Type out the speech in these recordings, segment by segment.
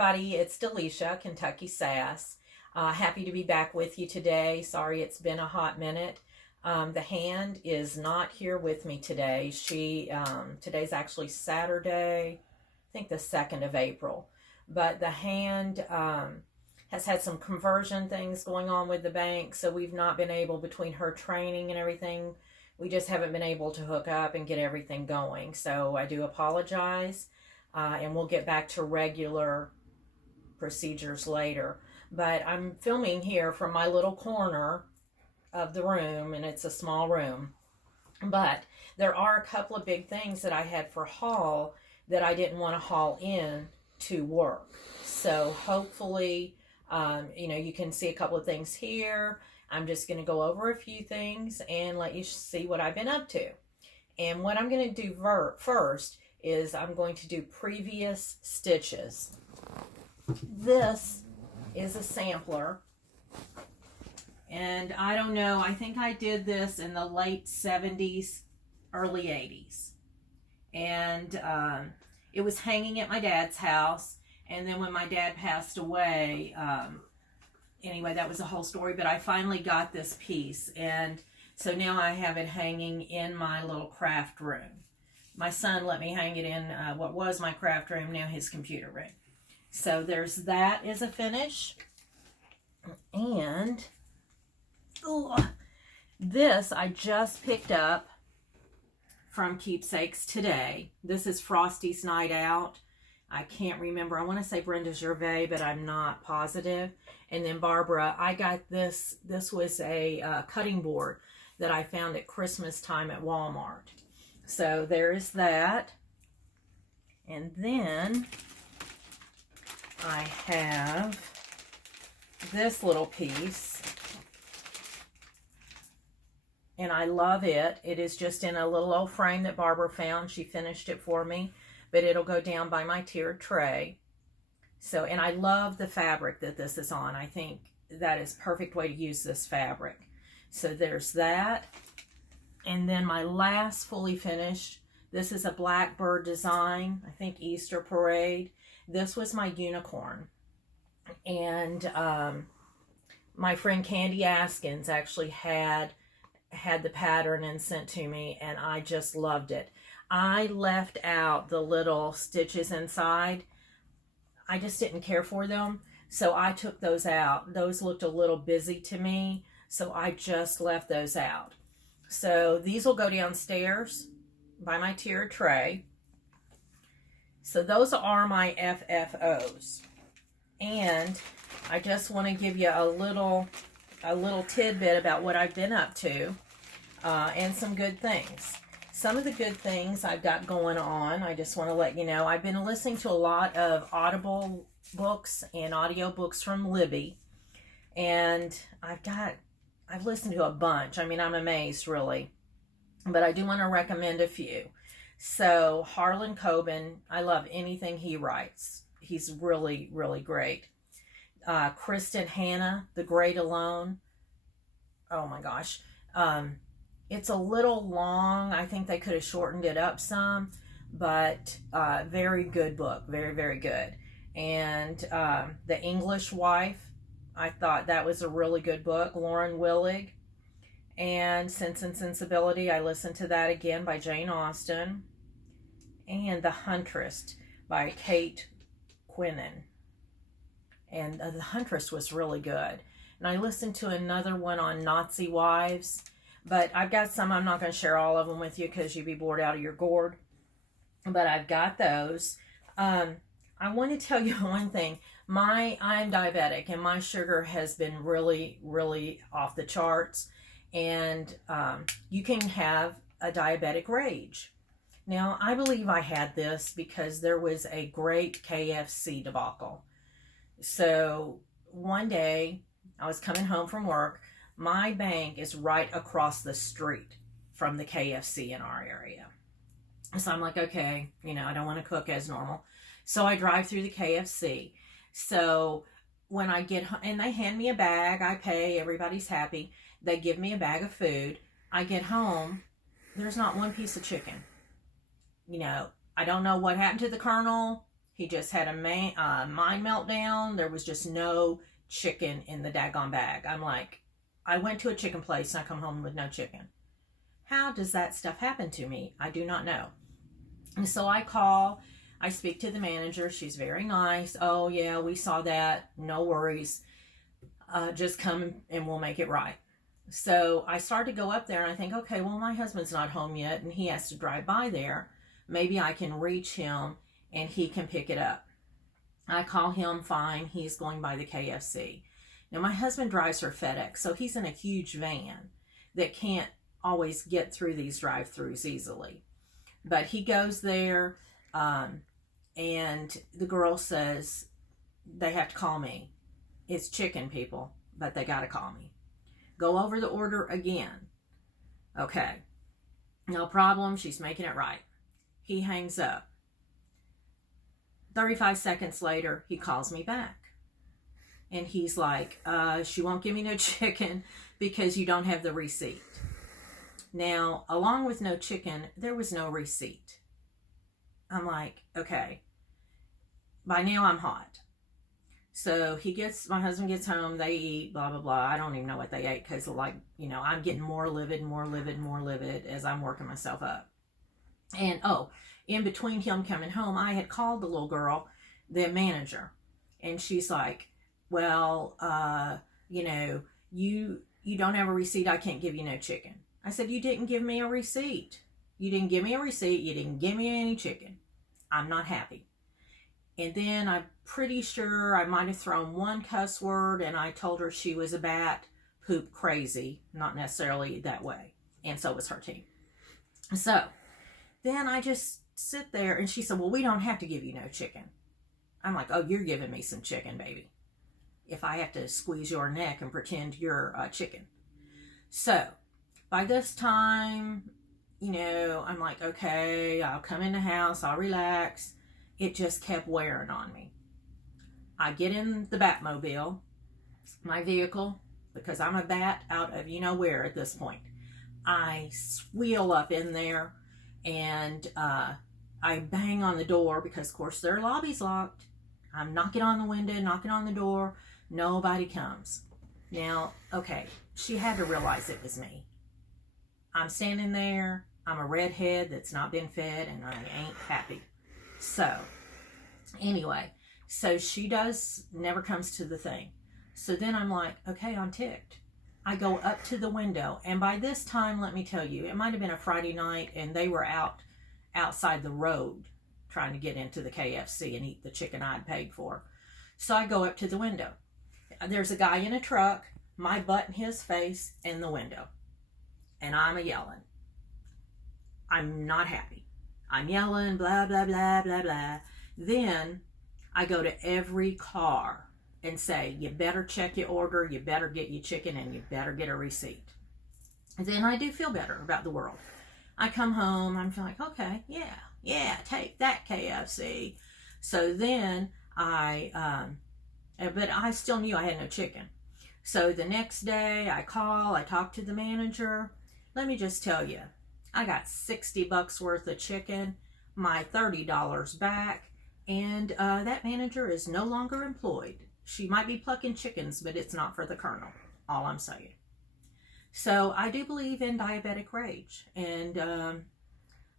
everybody, it's Delisha, Kentucky Sass. Happy to be back with you today. Sorry it's been a hot minute. The hand is not here with me today. Today's actually Saturday, I think the 2nd of April. But the hand has had some conversion things going on with the bank, so we've not been able, between her training and everything, we just haven't been able to hook up and get everything going. So I do apologize. And we'll get back to regular procedures later. But I'm filming here from my little corner of the room, and it's a small room. But there are a couple of big things that I had for haul that I didn't want to haul in to work. So hopefully, you can see a couple of things here. I'm just going to go over a few things and let you see what I've been up to. And what I'm going to do first is I'm going to do previous stitches. This is a sampler, and I don't know, I think I did this in the late 70s, early 80s, and it was hanging at my dad's house. And then when my dad passed away, anyway, that was a whole story, but I finally got this piece, and so now I have it hanging in my little craft room. My son let me hang it in what was my craft room, now his computer room. So there's that as a finish. And this I just picked up from Keepsakes today. This is Frosty's Night Out. I can't remember. I want to say Brenda Gervais, but I'm not positive. And then Barbara, I got this. This was a cutting board that I found at Christmas time at Walmart. So there's that. And then I have this little piece. And I love it. It is just in a little old frame that Barbara found. She finished it for me. But it'll go down by my tiered tray. So, and I love the fabric that this is on. I think that is a perfect way to use this fabric. So there's that. And then my last fully finished, this is a Blackbird design, I think Easter Parade. This was my unicorn. And my friend Candy Askins actually had the pattern and sent to me, and I just loved it. I left out the little stitches inside. I just didn't care for them, so I took those out. Those looked a little busy to me, so I just left those out. So these will go downstairs by my tiered tray. So those are my FFOs. And I just want to give you a little tidbit about what I've been up to and some good things. Some of the good things I've got going on, I just want to let you know. I've been listening to a lot of Audible books and audio books from Libby. And I've listened to a bunch. I mean, I'm amazed, really. But I do want to recommend a few. So, Harlan Coben, I love anything he writes. He's really, really great. Kristen Hanna, The Great Alone. Oh my gosh. It's a little long. I think they could have shortened it up some. But very good book. Very, very good. And The English Wife. I thought that was a really good book. Lauren Willig. And Sense and Sensibility. I listened to that again by Jane Austen. And The Huntress by Kate Quinan. And The Huntress was really good. And I listened to another one on Nazi wives. But I've got some. I'm not going to share all of them with you because you'd be bored out of your gourd. But I've got those. I want to tell you one thing. I'm diabetic, and my sugar has been really, really off the charts. And you can have a diabetic rage. Now, I believe I had this because there was a great KFC debacle. So one day, I was coming home from work. My bank is right across the street from the KFC in our area. So I'm like, okay, I don't want to cook as normal. So I drive through the KFC. So when I get home, and they hand me a bag, I pay, everybody's happy. They give me a bag of food. I get home, there's not one piece of chicken. I don't know what happened to the Colonel. He just had a mind meltdown. There was just no chicken in the daggone bag. I'm like, I went to a chicken place and I come home with no chicken. How does that stuff happen to me? I do not know. And so I call, I speak to the manager. She's very nice. Oh yeah, we saw that. No worries. Just come and we'll make it right. So I start to go up there and I think, okay, well, my husband's not home yet and he has to drive by there. Maybe I can reach him and he can pick it up. I call him, fine. He's going by the KFC. Now my husband drives for FedEx, so he's in a huge van that can't always get through these drive-thrus easily. But he goes there, and the girl says, they have to call me. It's chicken, people, but they got to call me. Go over the order again. Okay. No problem. She's making it right. He hangs up. 35 seconds later, he calls me back. And he's like, she won't give me no chicken because you don't have the receipt. Now, along with no chicken, there was no receipt. I'm like, okay. By now, I'm hot. So my husband gets home, they eat, blah, blah, blah. I don't even know what they ate because, like, you know, I'm getting more livid as I'm working myself up. And, in between him coming home, I had called the little girl, the manager, and she's like, well, you know, you don't have a receipt. I can't give you no chicken. I said, you didn't give me a receipt. You didn't give me a receipt. You didn't give me any chicken. I'm not happy. And then I'm pretty sure I might have thrown one cuss word and I told her she was a bat poop crazy. Not necessarily that way. And so was her team. So then I just sit there and she said, well, we don't have to give you no chicken. I'm like, oh, you're giving me some chicken, baby. If I have to squeeze your neck and pretend you're a chicken. So by this time, you know, I'm like, okay, I'll come in the house, I'll relax. It just kept wearing on me. I get in the Batmobile, my vehicle, because I'm a bat out of you know where at this point. I wheel up in there and I bang on the door because, of course, their lobby's locked. I'm knocking on the window, knocking on the door. Nobody comes. Now, okay, she had to realize it was me. I'm standing there. I'm a redhead that's not been fed, and I ain't happy. So, anyway, so she never comes to the thing. So then I'm like, okay, I'm ticked. I go up to the window, and by this time, let me tell you, it might have been a Friday night, and they were outside the road trying to get into the KFC and eat the chicken I'd paid for. So I go up to the window. There's a guy in a truck, my butt in his face in the window. And I'm yelling. I'm not happy. I'm yelling, blah, blah, blah, blah, blah. Then I go to every car and say, you better check your order, you better get your chicken, and you better get a receipt. And then I do feel better about the world. I come home, I'm like, okay, yeah, take that, KFC. So then but I still knew I had no chicken. So the next day I talk to the manager. Let me just tell you, I got $60 worth of chicken, my $30 back, and that manager is no longer employed. She might be plucking chickens, but it's not for the Colonel, all I'm saying. So I do believe in diabetic rage, and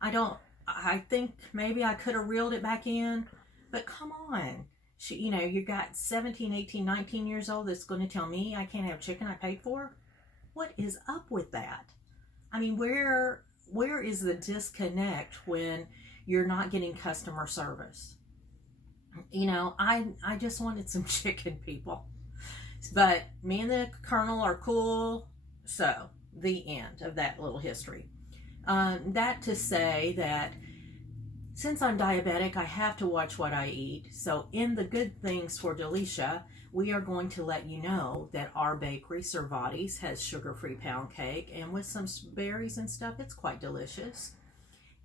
I think maybe I could have reeled it back in, but come on. You got 17, 18, 19 years old that's going to tell me I can't have chicken I paid for? What is up with that? I mean, where is the disconnect when you're not getting customer service? I just wanted some chicken, people. But me and the Colonel are cool. So, the end of that little history. That to say that since I'm diabetic, I have to watch what I eat. So in the good things for Delicia, we are going to let you know that our bakery, Cervati's, has sugar-free pound cake. And with some berries and stuff, it's quite delicious.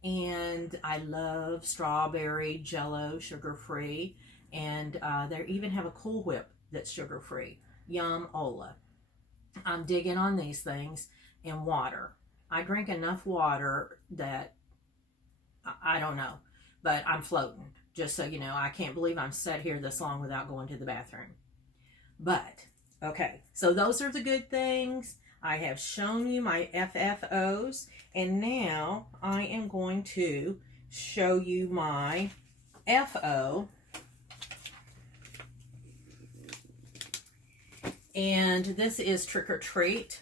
And I love strawberry Jell-O, sugar-free. And they even have a Cool Whip that's sugar-free. Yum, Ola. I'm digging on these things. And water. I drink enough water that I don't know, but I'm floating. Just so you know, I can't believe I'm sat here this long without going to the bathroom. But, okay, so those are the good things. I have shown you my FFOs, and now I am going to show you my FO. And this is Trick or Treat.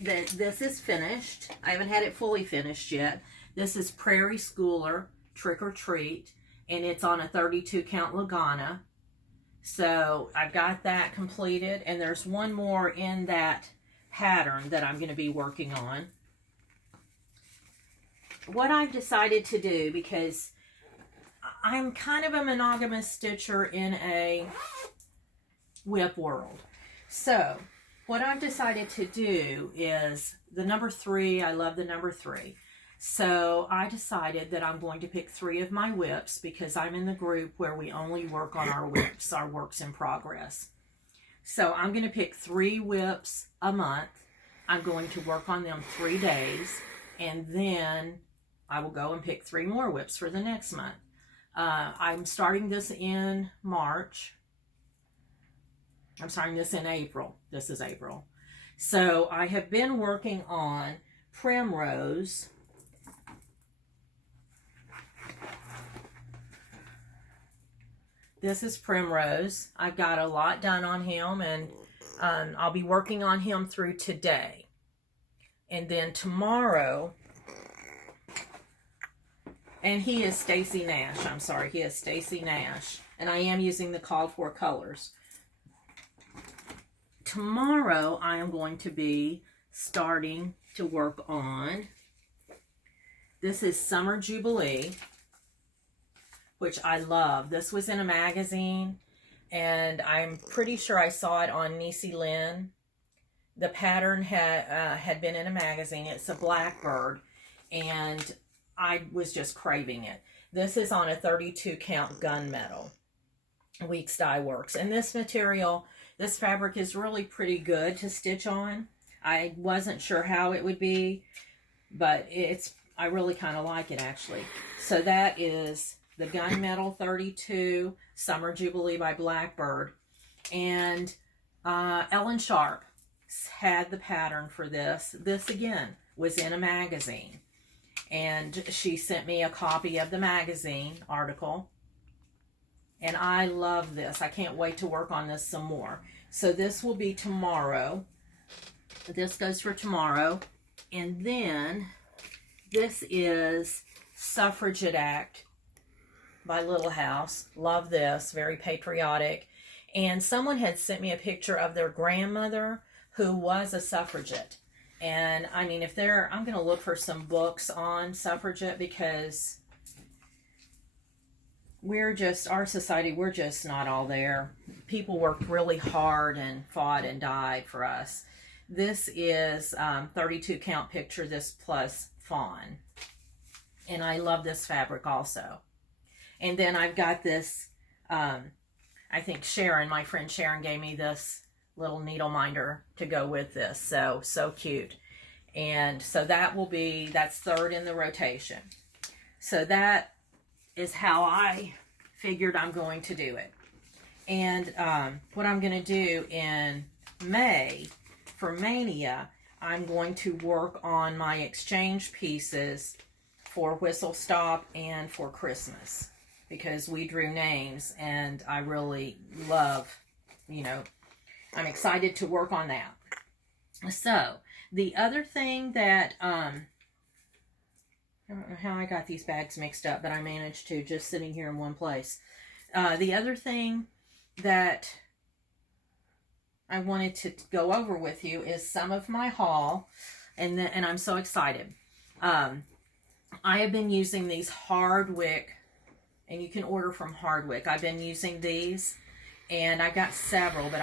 This is finished. I haven't had it fully finished yet. This is Prairie Schooler Trick or Treat, and it's on a 32 count Lagana. So I've got that completed, and there's one more in that pattern that I'm going to be working on. What I've decided to do, because I'm kind of a monogamous stitcher in a whip world. So what I've decided to do is the number 3, I love the number 3. So I decided that I'm going to pick 3 of my whips, because I'm in the group where we only work on our whips, our works in progress. So I'm going to pick 3 whips a month. I'm going to work on them 3 days, and then I will go and pick 3 more whips for the next month. I'm starting this in March. I'm starting this in April. This is April. So I have been working on Primrose. This is Primrose. I've got a lot done on him, and I'll be working on him through today. And then tomorrow, and he is Stacy Nash. I'm sorry, he is Stacy Nash. And I am using the called for colors. Tomorrow, I am going to be starting to work on, this is Summer Jubilee, which I love. This was in a magazine, and I'm pretty sure I saw it on Niecy Lynn. The pattern had been in a magazine. It's a blackbird, and I was just craving it. This is on a 32 count gunmetal, Weeks Dye Works. And this material, this fabric is really pretty good to stitch on. I wasn't sure how it would be, but I really kind of like it, actually. So that is the Gunmetal 32 Summer Jubilee by Blackbird. And Ellen Sharp had the pattern for this. This, again, was in a magazine. And she sent me a copy of the magazine article. And I love this. I can't wait to work on this some more. So this will be tomorrow. This goes for tomorrow. And then this is Suffragette Act by Little House. Love this. Very patriotic. And someone had sent me a picture of their grandmother who was a suffragette. And I mean, I'm going to look for some books on suffragette, because our society, we're just not all there. People worked really hard and fought and died for us. This is 32 count picture, this plus fawn. And I love this fabric also. And then I've got this, I think my friend Sharon gave me this little needle minder to go with this. So cute. And so that's 3rd in the rotation. So that is how I figured I'm going to do it. And what I'm going to do in May for Mania, I'm going to work on my exchange pieces for Whistle Stop and for Christmas, because we drew names, and I really love, I'm excited to work on that. So the other thing that I don't know how I got these bags mixed up, but I managed to, just sitting here in one place. The other thing that I wanted to go over with you is some of my haul, and I'm so excited. I have been using these hardwick, and you can order from Hardwick. I've been using these, and I got several, but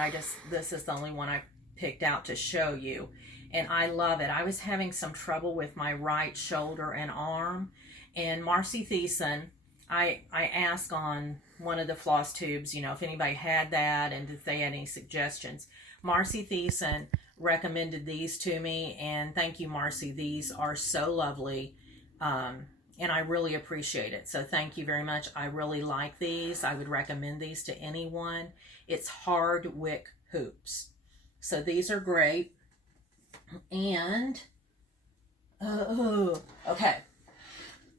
this is the only one I picked out to show you. And I love it. I was having some trouble with my right shoulder and arm. And Marcy Thiessen, I asked on one of the floss tubes, if anybody had that and if they had any suggestions. Marcy Thiessen recommended these to me. And thank you, Marcy. These are so lovely. and I really appreciate it. So thank you very much. I really like these. I would recommend these to anyone. It's hardwick hoops. So these are great. And, okay.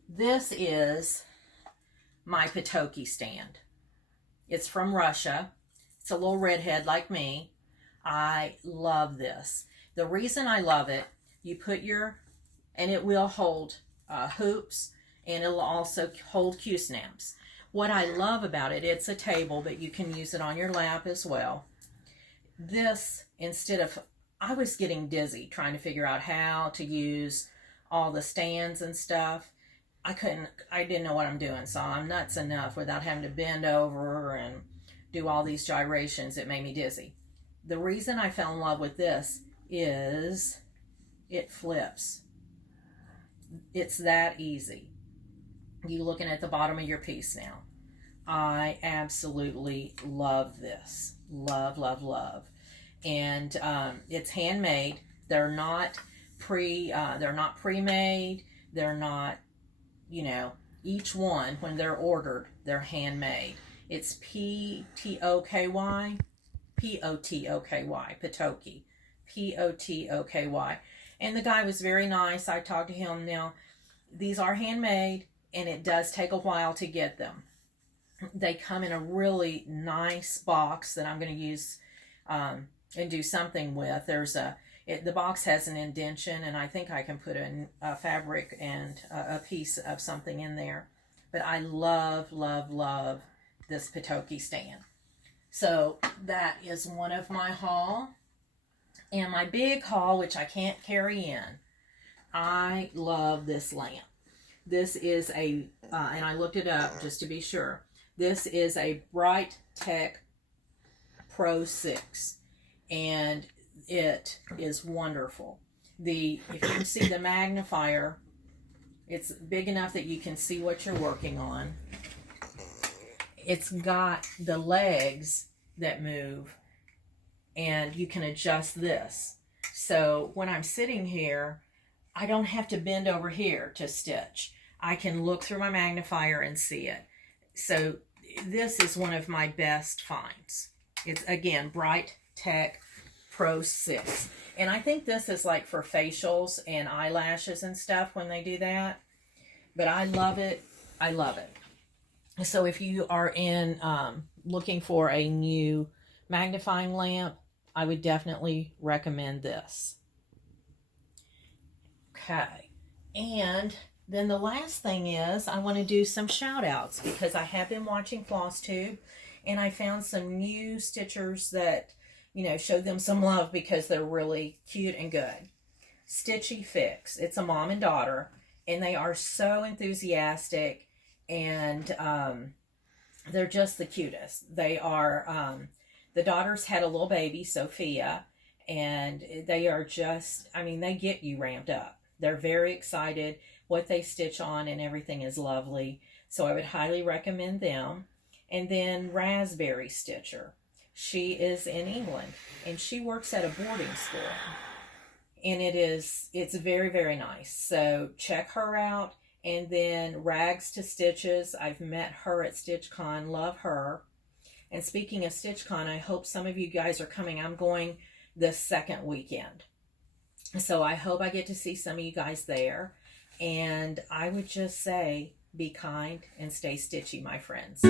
This is my patoki stand. It's from Russia. It's a little redhead like me. I love this. The reason I love it, you put your, and it will hold hoops, and it'll also hold Q-snaps. What I love about it, it's a table, but you can use it on your lap as well. This, instead of, I was getting dizzy trying to figure out how to use all the stands and stuff. I didn't know what I'm doing, so I'm nuts enough without having to bend over and do all these gyrations. It made me dizzy. The reason I fell in love with this is it flips. It's that easy. You looking at the bottom of your piece now. I absolutely love this. Love, love, love. And it's handmade. They're not pre-made. They're not, you know, each one, when they're ordered, they're handmade. It's P-T-O-K-Y, P-O-T-O-K-Y, patoki, P-O-T-O-K-Y. And the guy was very nice. I talked to him. Now, these are handmade, and it does take a while to get them. They come in a really nice box that I'm going to use and do something with. The box has an indentation, and I think I can put a fabric and a piece of something in there. But I love, love, love this patoki stand. So that is one of my haul. And my big haul, which I can't carry in, I love this lamp. This is and I looked it up just to be sure. This is a Bright Tech Pro 6. And it is wonderful. If you can see the magnifier, it's big enough that you can see what you're working on. It's got the legs that move, and you can adjust this. So when I'm sitting here, I don't have to bend over here to stitch. I can look through my magnifier and see it. So this is one of my best finds. It's, again, Bright Tech Pro 6. And I think this is like for facials and eyelashes and stuff when they do that. But I love it. I love it. So if you are looking for a new magnifying lamp, I would definitely recommend this. Okay. And then the last thing is I want to do some shout outs because I have been watching FlossTube and I found some new stitchers that, you know, showed them some love because they're really cute and good. Stitchy Fix. It's a mom and daughter, and they are so enthusiastic, and they're just the cutest. They are, the daughters had a little baby, Sophia, and they are just, I mean, they get you ramped up. They're very excited. What they stitch on and everything is lovely. So I would highly recommend them. And then Raspberry Stitcher. She is in England, and she works at a boarding school. And it's very, very nice. So check her out. And then Rags to Stitches. I've met her at StitchCon. Love her. And speaking of StitchCon, I hope some of you guys are coming. I'm going the second weekend. So I hope I get to see some of you guys there. And I would just say, be kind and stay stitchy, my friends.